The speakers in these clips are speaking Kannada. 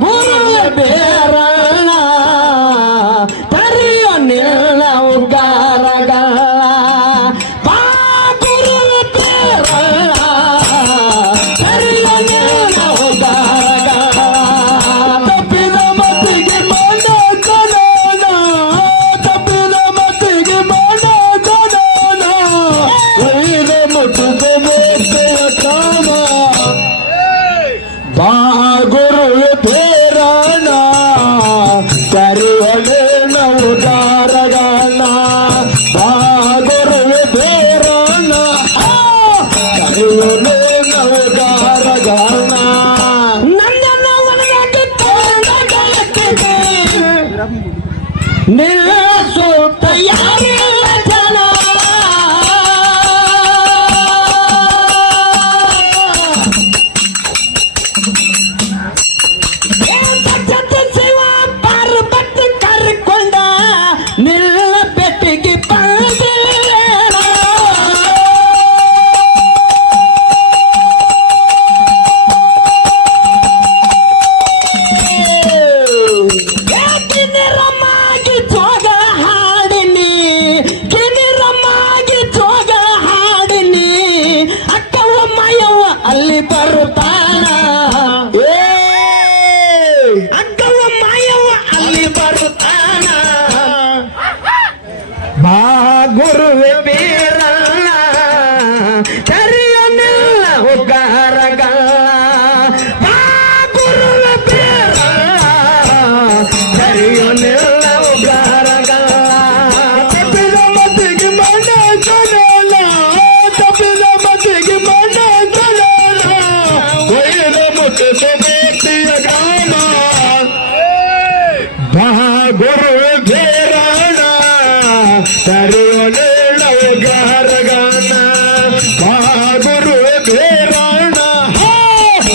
ಗುರು ಬೇರಣ್ಣ ತರಿಯೋ ನಿಲ್ಲ ಉಗಾರಗಳ ಬಾ ಗುರು ಬೇರಣ್ಣ ತರಿಯೋ ನಿಲ್ಲ ಉಗಾರಗಳ ತಪ್ಪಿದ ಮತ್ತಿಗೆ ಮಾಡ ಕನನ ತಪ್ಪಿದ ಮತ್ತಿಗೆ ಮಾಡ ಕನನ ಒಯ್ದ ಮುಟ್ಟುದ ಬೇಕೆಯ ಕಾಮ ಬಾ ಗುರು ಬೇರಣ್ಣ ಕರಿಯಲೇ ನಾವು ದಾರಗಣ ಬಾ ಗುರು ಬೇರಣ್ಣ ಕರಿಯಲೇ ನಾವು ದಾರಗಣ ನನ್ನನ್ನು ಒಣಗಿ ತೋರಣಗಳತ್ತಿದೆ ನಿಲ್ಲಿಸುತ್ತ ಯಾರಿಲ್ಲ ಜನ ನಿಲ್ಲ ಬೆಟ್ಟಿಗೆ ಬಂದಿಲ್ಲ ಕಿನಿರಮ್ಮಾಗಿ ಜೋಗ ಹಾಡಿನಿ ಕಿನಿರಮ್ಮಾಗಿ ಜೋಗ ಹಾಡಿನಿ ಅಕ್ಕವ್ವ ಮಾಯವ್ವ ಅಲ್ಲಿ ಬರುತ್ತಾನ ಅಕ್ಕವ್ವ ಮಾಯವ್ವ ಅಲ್ಲಿ ಬರುತ್ತಾನ ಬಾ ಗುರುವೆ ಬೇರಣ್ಣ ಕರಿಯನಿಲ್ಲ ಉಗಾರಗಳ ಬಾ ಗುರುವೆ ಬೇರಣ್ಣ ಕರಿಯನಿಲ್ಲ ಉಗಾರಗಳ ತಪ್ಪಿದ ಮತಿಗೆ ಮನ ಕನನ ತಪ್ಪಿದ ಮತಿಗೆ ಮನ ಕನನ ಒಯ್ದ ಮುಟ್ಟಿದ ಬೇಟಿಯ ಗ್ರಾಮ ಬಾ ಗುರುವೆ ಬೇರಣ್ಣ ಕರಿಯಲೇ ನಾವು ಗಾರಗಾನ ಬಾ ಗುರು ಬೇರಣ್ಣ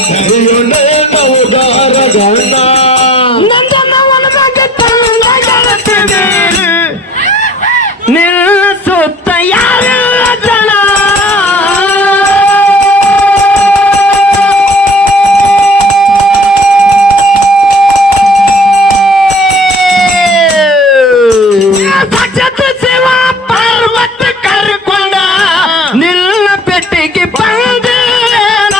ಕರಿಯಲೇ ನಾವು ಗಾರಗಾನ ನಿಲ್ಲಿಸುತ್ತ ಯಾರೆಲ್ಲ ಜನ ನಿಲ್ಲ ಪೆಟ್ಟಿಗೆ ಬಂದೇನ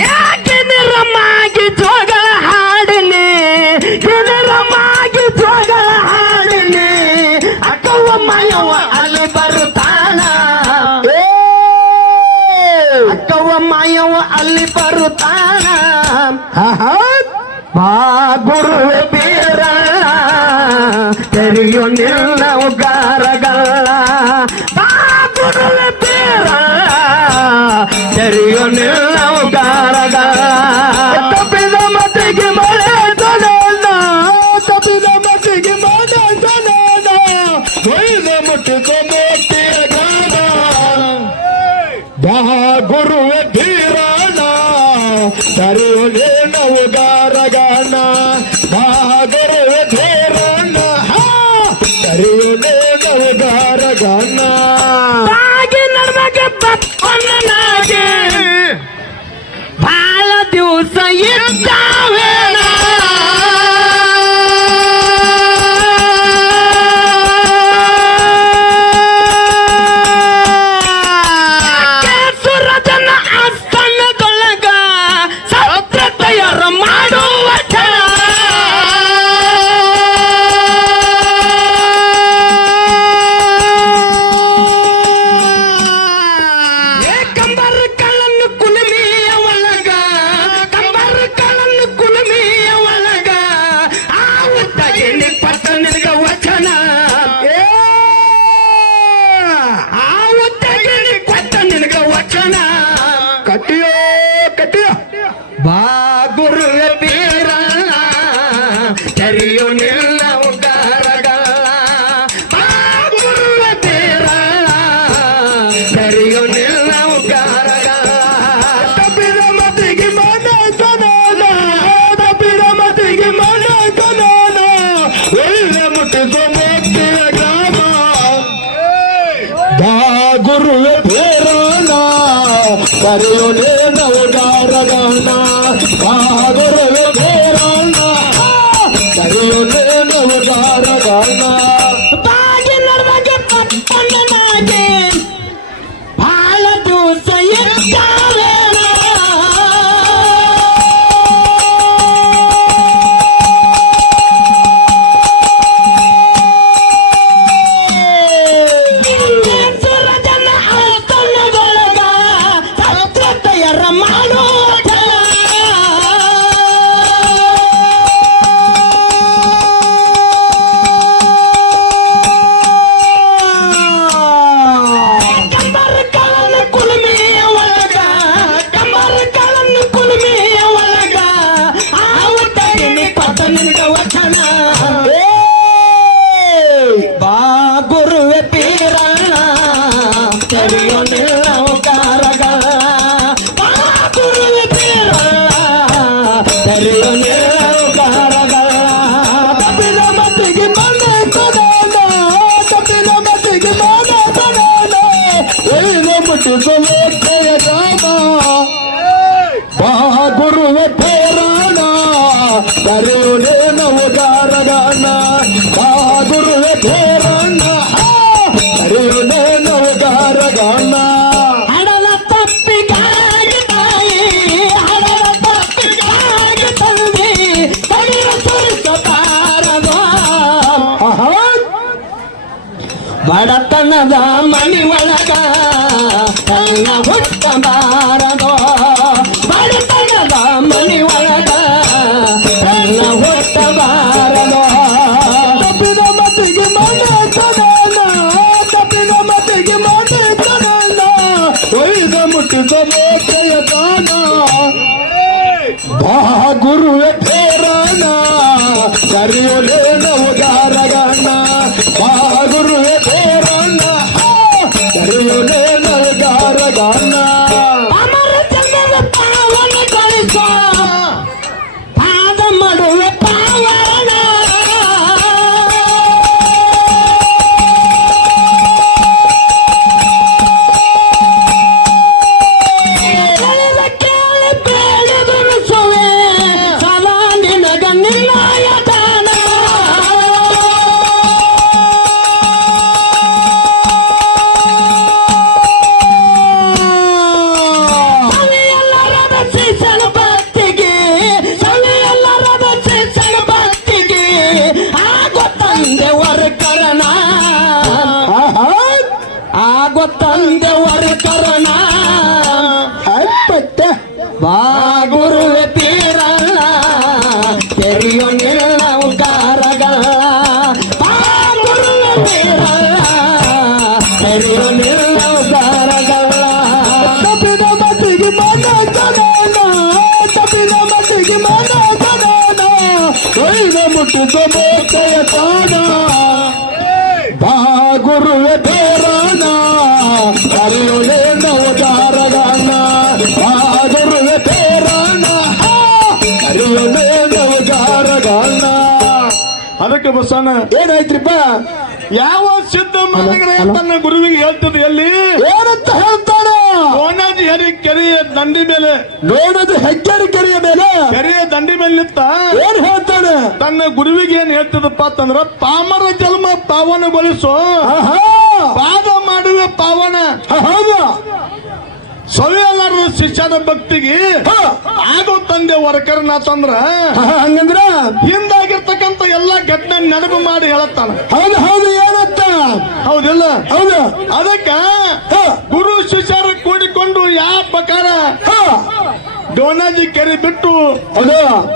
ಯಾಕೆ ನಿರಮ್ಮಾಗಿ ಜೋಗ ಹಾಡಿನಿ ಕಿನಿರಮ್ಮಾಗಿ ಜೋಗ ಹಾಡಿನಿ ಅಕ್ಕವ್ವ ಮಾಯವ್ವ ಅಲ್ಲಿ ಬರುತ್ತಾನ ಅಕ್ಕವ್ವ ಮಾಯವ್ವ ಅಲ್ಲಿ ಬರುತ್ತಾನ ಬಾ ಗುರುವೆ ಬೇರಣ್ಣ ತೆರೆಯೋ ನಿಲ್ಲ ಉಗಾರಗಳ ಬಾ ಗುರುವೆ ಬೇರಣ್ಣ ತೆರೆಯೋ ನಿಲ್ಲ ಉಗಾರಗಳ ತಪ್ಪಿದ ಮತಿಗೆ ಮಳೆ ಜನನ ತಪ್ಪಿದ ಮತಿಗೆ ಮಳೆ ಜನನ ಒಯ್ದ ಮುಟ್ಟಿದ ಮೋಟಿಯ ಗಾನ ಬಾ ಗುರುವೆ ಬೇರಣ್ಣ ತೆರೆಯೋ ನಾವು ಗಾರಗಾನ ಬಾ ಗುರುವೆ ಬೇರಣ್ಣ ಕರಿಯಲೇ ನಾವು ಗಾರಗಾನ ಹಾಗೆ ನಡ್ಮಗೆ ಬಪ್ಪನಾಗೆ ಭಾಳ ದಿವಸ ಇದ್ದಾವೇನ ಸುರಜನ ಆಸ್ಥಾನದೊಳಗ ಸತ್ರ ತಯಾರ ಮಾಡುವ ಕಂಬರ ಕಳ್ಳನ್ನು ಕುಲುಮೆಯ ಒಳಗ ಕಂಬರ ಕಳ್ಳನ್ನು ಕುಲುಮೆಯ ಒಳಗ ಆವು ತಗಿನಿ ಪಟ್ಟ ನಿನಗ ವಚನ ಆವು ತಗಿನಿ ಪಟ್ಟ ನಿನಗ ವಚನ ಕಟ್ಟಿಯೋ ಕಟ್ಟಿಯೋ ಬಾ ಗುರುವೆ ಬೇರಣ್ಣ ತೆರೆಯೋ ನಿಲ್ಲ ಉಗಾರಗಳ ಬಾ ಗುರುವೆ ಬೇರಣ್ಣ ತೆರೆಯೋ ನಿಲ್ಲ ಉಗಾರಗಳ ತಪ್ಪಿದ ಮತಿಗೆ ಮನ ಕನನ ತಪ್ಪಿದ ಮತಿಗೆ ಮನ ಕನನ ಒಳ್ಳೆ ಮುಟ್ಟಿದ ಮೋಟಿಯ ಗ್ರಾಮ ಬಾ ಗುರುವೆ ಬೇರನ ಕರೆಯೋನೇ ನವಗಾರಗಾನ ಬಾ ಗುರುವೆ ಬೇರನ ಕರೆಯೋನೇ ನವಗಾರಗಾನ ಬಾಗಿ ನಡೆದಾಗೆ ಪಪ್ಪಣ್ಣನಾಗೆ ಭಾಳ ದಿವಸ ಇದ್ದಾವೇನ ಸುರಜನ ಆಸ್ತನದೊಳಗ ಸತ್ರ ತಯಾರ ಮಾಡೋಟ ಕಂಬರ ಕಾಲನ ಕುಲುಮೆಯ ಒಳಗ ಕಂಬರ ಕಾಲನ ಕುಲುಮೆಯ ಒಳಗ ಆವತ್ತಿನ ಪದ ನಿನಗ ವಚನ ಬಾ ಗುರುವೆ ಪೀರಣ್ಣ ತೆರೆಯೋ ನಿಲ್ಲವಕಾರಗಳ ಬಾ ಗುರುವೆ ಪೀರಣ್ಣ ತೆರೆಯೋ ನಿಲ್ಲವಕಾರಗಳ ತಪ್ಪಿನ ಮತ್ತಿಗೆ ಮನೆ ಕೊಡೋಣ ತಪ್ಪಿನ ಮತ್ತಿಗೆ ಮನೆ ಕೊಡೋಣ ಏನ ಮುಟ್ಟಿಸಲೋಕೆಯ ರಾಮ ಬಾ ಗುರುವೆ ಬೇರನ ಕರೆಯೋನೇ ನವಗಾರಗಾನ ಬಾ ಗುರುವೆ ಬೇರನ ಕರೆಯೋನೇ ನವಗಾರಗಾನ ಹಡಲ ತಪ್ಪಿಗಾಗಿ ತಾಯಿ ಹಡಲ ತಪ್ಪಿಗಾಗಿ ತಂದೆ ತಡಿಯ ಸುರಿಸಬಾರದು ಬಡತನದ ಮನಿ ಒಳಗ ಕಣ್ಣ ಹುಟ್ಟಬಾರದು ಬಡತನದ ಮನಿ ಒಳಗ ಕಣ್ಣ ಹುಟ್ಟಬಾರದು ತಪ್ಪಿನ ಮತಿಗೆ ಮನೆ ಕೊಡೋಣ ತಪ್ಪಿನ ಮತಿಗೆ ಮನೆ ಕೊಡೋಣ ಒಯ್ದ ಮುಟ್ಟಿಸಲೋಕೆಯ ದಾನ ಬಾ ಗುರುವೆ ಬೇರನ ಕರೆಯೋನೇ ನವಗಾರಗಾನ ಬಾ ಗುರುವೆ ಬೇರನ ಕರೆಯೋನೇ ನವಗಾರಗಾನ ಅಮರ ಚಂದ್ರದ ಪಾವನಗೊಳಿಸೋ ಪಾದ ಮಾಡುವೆ ಪಾವನ ಹೇಳಿದ ಕೇಳಿ ಬೇಡದೆನಿಸುವೆ ಸದಾ ನಿನಗ ನಿರ್ಣಯ ದಾನ ಸವಿಯಲ್ಲರದ ಶಿಕ್ಷಣ ಭಕ್ತಿಗೆ ಸವಿಯಲ್ಲರದ ಶಿಕ್ಷಣ ಭಕ್ತಿಗೆ ಆಗೋ ತಂದೆ ವರ್ಕರಣ ಆಗೋ ತಂದೆ ವರ್ಕರಣ ಅಪ್ಪಟ್ಟ ಬಾ ಗುರುವೆ ಪೀರಣ್ಣ ತೆರೆಯೋ ನಿಲ್ಲವಕಾರಗಳ ಬಾ ಗುರುವೆ ಪೀರಣ್ಣ ತೆರೆಯೋ ನಿಲ್ಲವಕಾರಗಳ ತಪ್ಪಿನ ಮತಿಗೆ ಮನೆ ಕೊಡೋಣ ತಪ್ಪಿನ ಮತಿಗೆ ಮನೆ ಕೊಡೋಣ ಒಯ್ದ ಮುಟ್ಟಿಸಲೋಕೆಯ ದಾನ ಬಾ ಗುರುವೆ ಬೇರನ ಕರೆಯೋನೇ ನವಗಾರಗಾನ ಬಾ ಗುರುವೆ ಬೇರನ ಕರೆಯೋನೇ ನವಗಾರಗಾನ ಅದಕ್ಕೆ ಬಸಣ್ಣ ಏನಾಯ್ತ್ರಿಪ್ಪ ಯಾವ ಸಿದ್ಧ ಮನೆಗಳ ತನ್ನ ಗುರುವಿಗೆ ಹೇಳ್ತದೆ ಎಲ್ಲಿ ಏನಂತ ಹೇಳ್ತಾನೆ ಕೋನಾಜಿ ಹರಿ ಕೆರೆಯ ದಂಡಿ ಮೇಲೆ ನೋಡೋದು ಹೆಜ್ಜರಿ ಕೆರೆಯ ಮೇಲೆ ಕೆರೆಯ ದಂಡಿ ಮೇಲೆ ನಿಂತ ಏನ್ ಹೇಳ್ತಾನೆ ತನ್ನ ಗುರುವಿಗೆ ಏನ್ ಹೇಳ್ತದಪ್ಪ ಅಂತಂದ್ರ ಪಾಮರ ಜನ್ಮ ಪಾವನಗೊಳಿಸೋ ಪಾದ ಮಾಡುವೆ ಪಾವನ ಹೌದು ಸವಿಯಲ್ಲಾರ ಶಿಷ್ಯನ ಭಕ್ತಿಗೆ ಆಗೋ ತಂದೆ ವರ್ಕರ್ನಾಥಂದ್ರ ಹಂಗಂದ್ರ ಹಿಂದಾಗಿರ್ತಕ್ಕಂಥ ಎಲ್ಲಾ ಘಟನೆ ನೆನಪು ಮಾಡಿ ಹೇಳತ್ತಾನ ಹೌದು ಹೌದು ಏನತ್ತ ಹೌದಿಲ್ಲ ಹೌದು ಅದಕ್ಕ ಗುರು ಶಿಷ್ಯರು ಕೂಡಿಕೊಂಡು ಯಾವ ಪ್ರಕಾರ ಡೋನಾಜಿ ಕೆರೆ ಬಿಟ್ಟು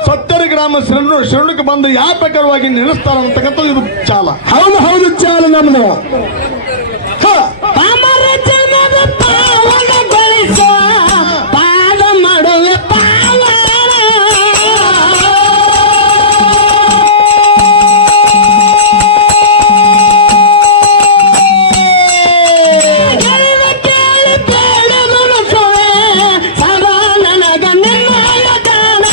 ಸತ್ತರ ಗ್ರಾಮ ಶರಣಕ್ಕೆ ಬಂದು ಯಾವ ಪ್ರಕಾರವಾಗಿ ನೆನೆಸ್ತಾರ ಅಂತಕ್ಕಂಥ ಇದು ಚಾಲ ಹೌದು ಹೌದು ಚಾಲ ನಮ್ದು ಪಾಮರ ಜನ್ಮದ ಪಾವನಗೊಳಿಸೋ ಪಾದ ಮಾಡುವೆ ಪಾವನ ಹೇಳಿದ ಕೇಳಿ ಬೇಡದೆನಿಸುವೆ ಸದಾ ನನಗ ನಿರ್ಣಯ ದಾನ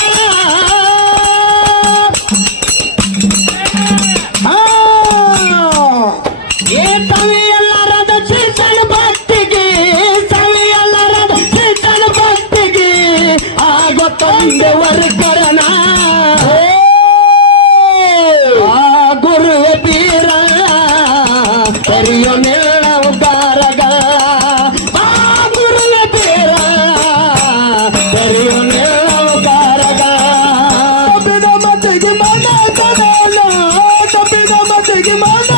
ಏ ತವಿ ಗಾರಗ ಗುರುವೆ ಪೀರ ತೆರೆಯೋ ನಿಲ್ಲವು ಗಾರಗ ತಪ್ಪಿದ ಮತಿಗೆ ಮನ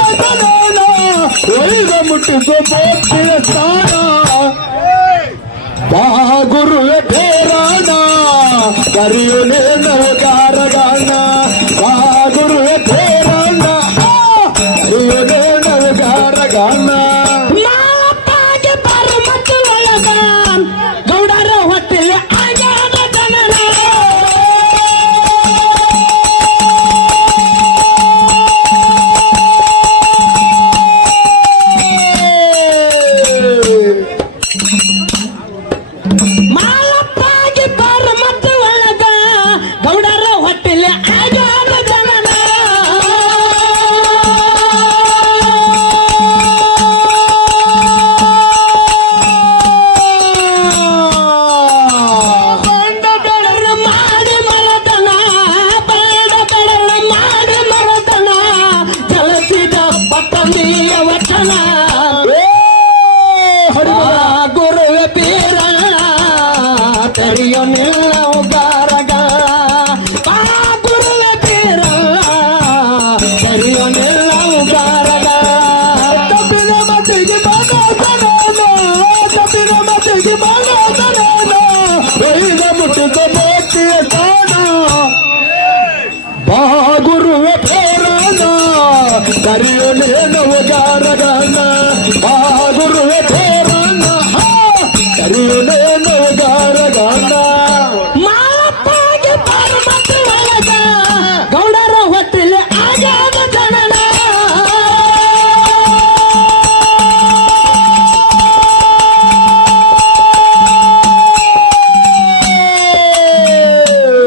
ಒಯ್ದ ಮುಟ್ಟಿಸೋ ಭಕ್ತಿಯ ಸ್ಥಾನ ಬಾ ಗುರುವೆ ಪೇರಾಣ ಕರಿಯು ನಿಲ್ಲವು ಗಾರಗಾಣ ಬಾ ಗುರುವೆ ಪೇರಾಣ ಕರಿಯು ನಿಲ್ಲವು ಗಾರಗಾಣ ಮಾಪಾಗೆ ಪರಮತ್ತು ಒಳಗ ಗೌಡರ ಹೊಟ್ಟೆಲಿ ಆಗ್ಯಾದ ಜನನ ಮಾಲಪ್ಪಾಗಿ ಪರಮತ್ತು ಒಳಗ ಗೌಡರ ಹೊಟ್ಟೆಲಿ ಆಗ್ಯಾದ ಜನನ ಬಂಡ ಬೆಳರ ಮಾಡಿ ಮರದನ ಬಂಡ ಬೆಳರ ಮಾಡಿ ಮರದನ ಚಲಸಿದ ಪಟ್ಟಂದಿಯ ವಚನ ಗುರುವೆ ಪೀರ ತೆರೆಯೋ ನಿಲ್ಲವು ಗಾರಗ ಗುರುವೆ ಪೀರ ತೆರೆಯೋ ನಿಲ್ಲವು ಗಾರಗ ತಪ್ಪಿದ ಮತಿಗೆ ಮನ ಒಯ್ದ ಮುಟ್ಟಿದ ಭಕ್ತಿಯ ಸ್ಥಾನ ಬಾ ಗುರುವೆ ಪೇರಾಣ ಕರಿಯು ನಿಲ್ಲವು ಗಾರಗಾಣ ಬಾ ಗುರುವೆ ಪೇರಾಣ ಕರಿಯು ನಿಲ್ಲವು ಗಾರಗಾಣ ಮಾಲಪ್ಪಾಗೆ ಪರಮತ್ತು ಒಳಗ ಗೌಡರ ಹೊಟ್ಟೆಲಿ ಆಗ್ಯಾದ ಜನನ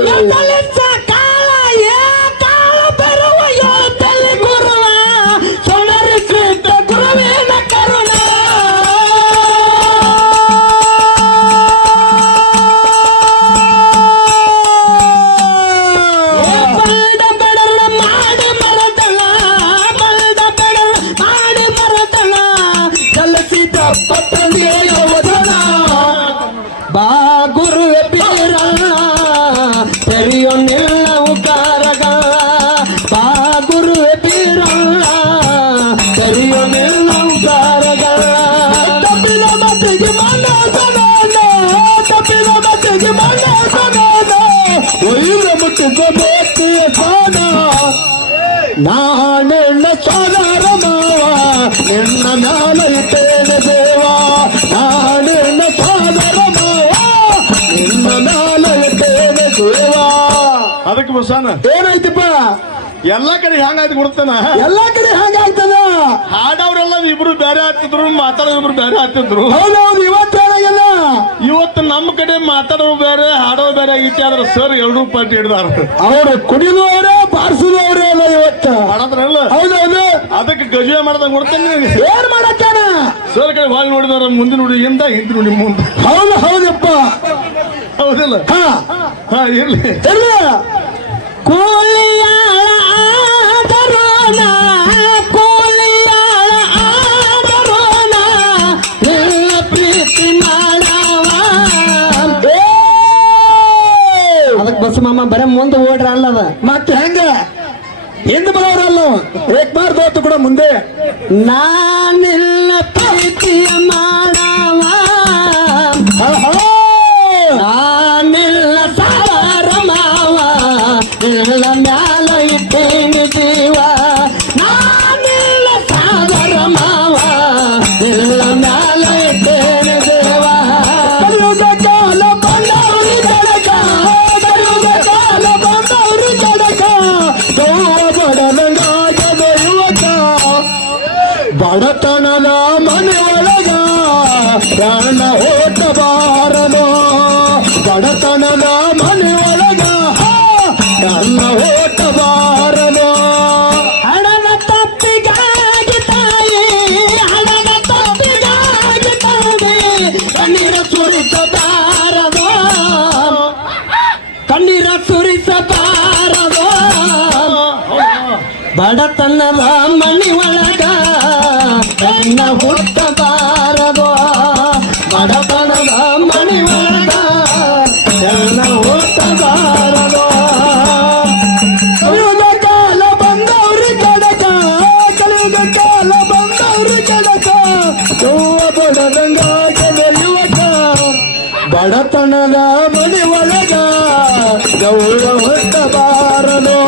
ಎಂದಲೆಂಚ ಕಾಳ ಕಾಳ ಬರುವ ಯೋಧಲ್ಲಿ ಗುರುವ ಸೊಣರಿಸಿದ್ದ ಗುರುವಿನ ಕರುಣ ಬಲ್ಡ ಬೆಡಲ ಮಾಡಿ ಮರದಳ ಬಲ್ಡ ಬೆಡಲ ಮಾಡಿ ಮರದಳ ಚಲಿಸಿದ ಪಟ್ಟಂದಿಯ ವದನ ಬಾ ಗುರುವೆ ಪೀರಣ್ಣ ತೆರೆಯೋ ನಿಲ್ಲವು ಗಾರಗ ಬಾ ಗುರುವೆ ಪೀರಣ್ಣ ತೆರೆಯೋ ನಿಲ್ಲವು ಗಾರಗ ತಪ್ಪಿದ ಮತಿಗೆ ಮನ ಒಯ್ದ ಮುಟ್ಟಿದ ಭಕ್ತಿಯ ಸ್ಥಾನ ನಾನೆನ್ನ ಸಾಗರ ಮಾವ ನಿನ್ನ ಮ್ಯಾಲ ಇಟ್ಟೇನೆ ದೇವ ನಾನೆನ್ನ ಸಾಗರ ಮಾವ ನಿನ್ನ ಮ್ಯಾಲ ಇಟ್ಟೇನೆ ದೇವ ಅದಕ್ಕೆ ಬಸಾನ ಏನಾಯ್ತಪ್ಪ ಎಲ್ಲಾ ಕಡೆ ಹ್ಯಾಂಗಾಯ್ತು ಕೊಡ್ತಾನ ಎಲ್ಲಾ ಕಡೆ ಹ್ಯಾಂಗಾಯ್ತದ ಹಾಡವ್ರೆಲ್ಲ ಇಬ್ರು ಬೇರೆ ಆಗ್ತಿದ್ರು ಮಾತಾಡೋರು ಬೇರೆ ಆಗ್ತಿದ್ರು ಹೌದೌದು ಇವತ್ತೇನಾಗಿಲ್ಲ ಇವತ್ತು ನಮ್ಮ ಕಡೆ ಮಾತಾಡೋರು ಬೇರೆ ಹಾಡೋರು ಬೇರೆ ಆಗಿತ್ತು ಆದ್ರೆ ಸರ್ ಎರಡೂ ಪಾರ್ಟಿ ಹಿಡ್ದಾರ ಅವರು ಕುಡಿದವರೇ ಬಾರಿಸಿದವರೇ ಅಲ್ಲ ಇವತ್ತು ಮಾಡದ್ರಲ್ಲ ಹೌದೌದು ಅದಕ್ಕೆ ಗಜುವೆ ಮಾಡ್ದಂಗ ಕೊಡ್ತೇನೆ ಏನ್ ಮಾಡತ್ತಾನ ಸರ್ ಕಡೆ ಹೊಳ್ ನೋಡಿದವ್ರ ಮುಂದೆ ನೋಡಿ ಹಿಂದ ಹಿಂದ್ ನೋಡಿ ಮುಂದೆ ಹೌದು ಹೌದಪ್ಪ ಹೌದಿಲ್ಲ ಹಾ ಇರ್ಲಿ ಇರ್ಲಿ ಕೂಲಿಯಾಳ ಆದರೋಣ ಕೂಲಿಯಾಳ ಆದರೋಣ ನಿನ್ನ ಪ್ರೀತಿ ಮಾಡವ ಅದಕ್ಕೆ ಬಸ್ ಮಾಮ ಬರ ಮುಂದೆ ಓಡ್ರ ಅಲ್ಲದ ಮತ್ತೆ ಹೆಂಗ ಹಿಂದ್ ಬರೋರಲ್ಲ ಏಕ್ ಬಾರ್ ದೋತು ಕೂಡ ಮುಂದೆ ನಾನಿಲ್ಲ ಪ್ರೀತಿಯ ಮಾಡವ ನಾನಿಲ್ಲ ಸಾರ ಮಾವ ನಿಲ್ಲ ಮ್ಯಾಲ ಇಟ್ಟೇನಿ ಜೀವ ನಾನಿಲ್ಲ ಸಾಗರ ಮಾವ ನಿಲ್ಲ ಮ್ಯಾಲ ಇಟ್ಟೇನಿ ದೇವ ಕಲಿಯುಗ ಕಾಲ ಬಂದವರು ಜಡಕ ಕಲಿಯುಗ ಕಾಲ ಬಂದವರು ಜಡಕ ಬಡನಗಾಗದ ಯುವಕ ಬಡತನದ ಮನೆ ಒಳಗ ಪ್ರಾಣ ಓಟಬಾರದು ಬಡತನದ ಮನೆ ಒಳಗ ಪ್ರಾಣ ಓಟಬಾರದು ಹಣದ ತಪ್ಪಿಗಾಗಿ ತಾಯಿ ಹಣದ ತಪ್ಪಿಗಾಗಿ ತಾಯಿ ಕಣ್ಣೀರ ಸುರಿಸಬಾರದು ಕಣ್ಣೀರ ಸುರಿಸಬಾರದು ಬಡತನದ ಮನಿ ಒಳಗ ಹೆಣ್ಣ ಹುಟ್ಟಬಾರದು ಬಡತನದ ಮಣಿ ಒಳಗ ಹೆಣ್ಣ ಹುಟ್ಟಬಾರದು ಕಲಿಯುಗ ಕಾಲ ಬಂದವ್ರಿ ಕಡಕ ಕಲಿಯುಗ ಕಾಲ ಬಂದವ್ರಿ ಕಡಕ ಹೂವ ಬಡದಂಗ ಯುವಕ ಬಡತನದ ಮಣಿ ಒಳಗ ಗೌರ ಹುಟ್ಟಬಾರದು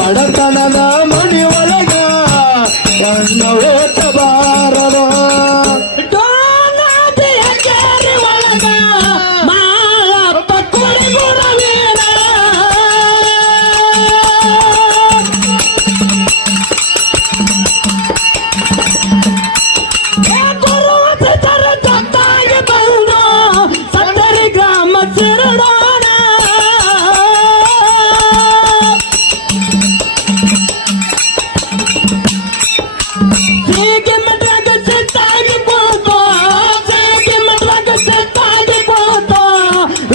ಬಡತನದ ಮಣಿ ಒಳಗ ಹೆಣ್ಣ ಹುಟ್ಟಬಾರದು ಒಳಗ ಮಾಳಪ್ಪ ಕುಳಿಗುರವೀರ ಸತ್ತರಿ ಗ್ರಾಮ ಸಿರಡೋಣ ಸೀಗೆ ಮಠದಾಗ ಸೆಟ್ಟಾಗಿ ಕೂತು ಸೀಗೆ ಮಠದಾಗ ಸೆಟ್ಟಾಗಿ ಕೂತು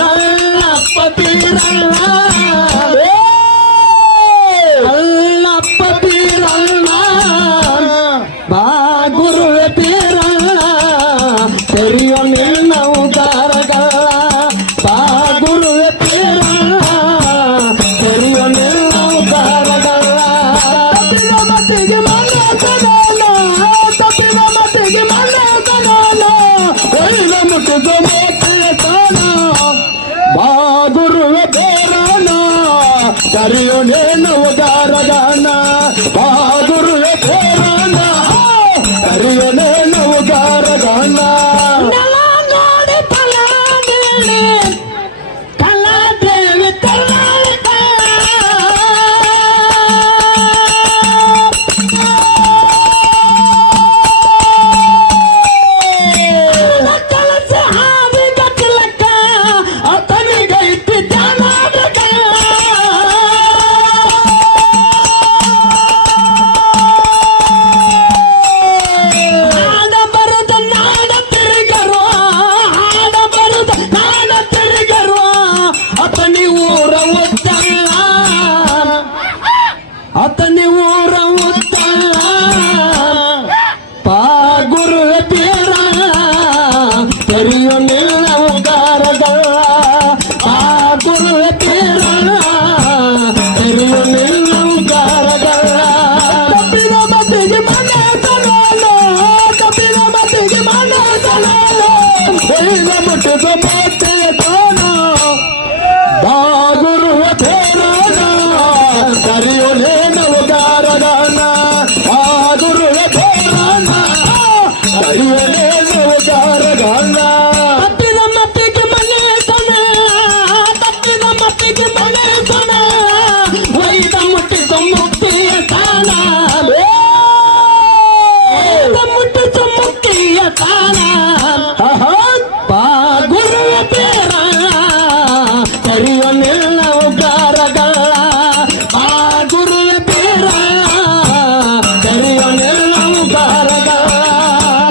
ಅಲ್ಲಪ್ಪ ಬೀರಲ್ಲ ಅಲ್ಲಪ್ಪ ಬೀರಲ್ಲ ಬಾ ಗುರುವೆ ಬೀರಲ್ಲ ತೆರೆಯೋ ನಿನ್ನ ಉದಾರಗಳ ಬಾ ಗುರುವೆ ಬೀರಲ್ಲ ತೆರೆಯೋ ನಿನ್ನ ಉದಾರಗಳ ತಪ್ಪಿದ ಮತಿಗೆ ಮನೆ ಕನೋಲ ತಪ್ಪಿದ ಮತಿಗೆ ಮನೆ ಕನೋಲ ಒಳ್ಳ ಮುಟ್ಟಿದ ಮೋತೆಯ ತಾನ ಬಾ ಗುರುವೆ ಬೇರನ ಕರೆಯೋ ನೇನ ಉದಾರಗಾನ ಬಾ ಗುರುವೆ ಬೇರನ ಕರೆಯೋ ನೇನ ಉದಾರಗಾನ ನೋಡಿ ಫಲಾದೇವಿ ಕಲಾದೇವಿ ಕರ್ನಾಟಕ ಕಲಸ ಹಾದಿ ಗಚ್ಚಲಕ್ಕ ಅತನಿಗೈತಿ ಜಾನಾಟಕ ಹಾಡ ಬರುದ ನಾಡ ತಿರುಗರು ಹಾಡ ಬರುದ ನಾಡ ತಿರುಗರು ಅತನಿ ಊರ ಉತ್ತಲ್ಲ ಅತನಿ ಊರ ಉತ್ತಲ್ಲ ಪಾ ಗುರುವೆ ಬೀರಲ್ಲ ತೆರೆಯೋ ನಿನ್ನ ಉಗಾರಗಳ ಪಾ ಗುರುವೆ ಬೀರಲ್ಲ ತೆರೆಯೋ ನಿನ್ನ ಉಗಾರಗಳ ತಪ್ಪಿದ ಮತಿಗೆ ಮನೆ ತನೋಲ ತಪ್ಪಿದ ಮತಿಗೆ ಮನೆ ತನೋಲ ಬೇಗ ಮುಟ್ಟಿದ ಮಾತೆ ತಾನ ಬಾ ಗುರುವೆ ಬೇರನ ಕರೆಯೋ ನೇನ ಉಗಾರಗಾನ ಬಾ ಗುರುವೆ ಬೇರನ ಕರೆಯೋ ನೇನ ಉಗಾರಗಾನ ತಪ್ಪಿದ ಮತ್ತಿಗೆ ಮನೆ ಸೊನ ತಪ್ಪಿದ ಮತ್ತಿಗೆ ಮನೆ ಸೊನ ವೈದ ಮುಟ್ಟಿದ ಮುಕ್ತಿಯ ತಾನ ವೈದ ಮುಟ್ಟಿದ ಮುಕ್ತಿಯ ತಾನ ಬಾ ಗುರುವೆ ಬೇರನ ಕರೆಯೋ ನಿನ್ನ ಉಗಾರಗಳ ಬಾ ಗುರುವೆ ಬೇರನ ಕರೆಯೋ ನಿನ್ನ ಉಗಾರಗಳ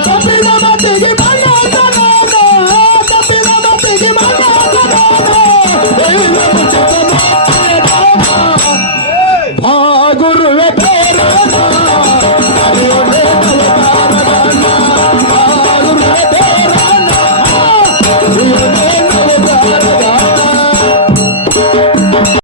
ತಪ್ಪಿದ ಮತಿಗೆ ಮನೆ ತನೋಲ ತಪ್ಪಿದ ಮತಿಗೆ ಮನೆ ತನೋಲ ವೈದ ಮುಟ್ಟಿದ ಮುಕ್ತಿಯ ತಾನ ಬಾ ಗುರುವೆ ಬೇರನ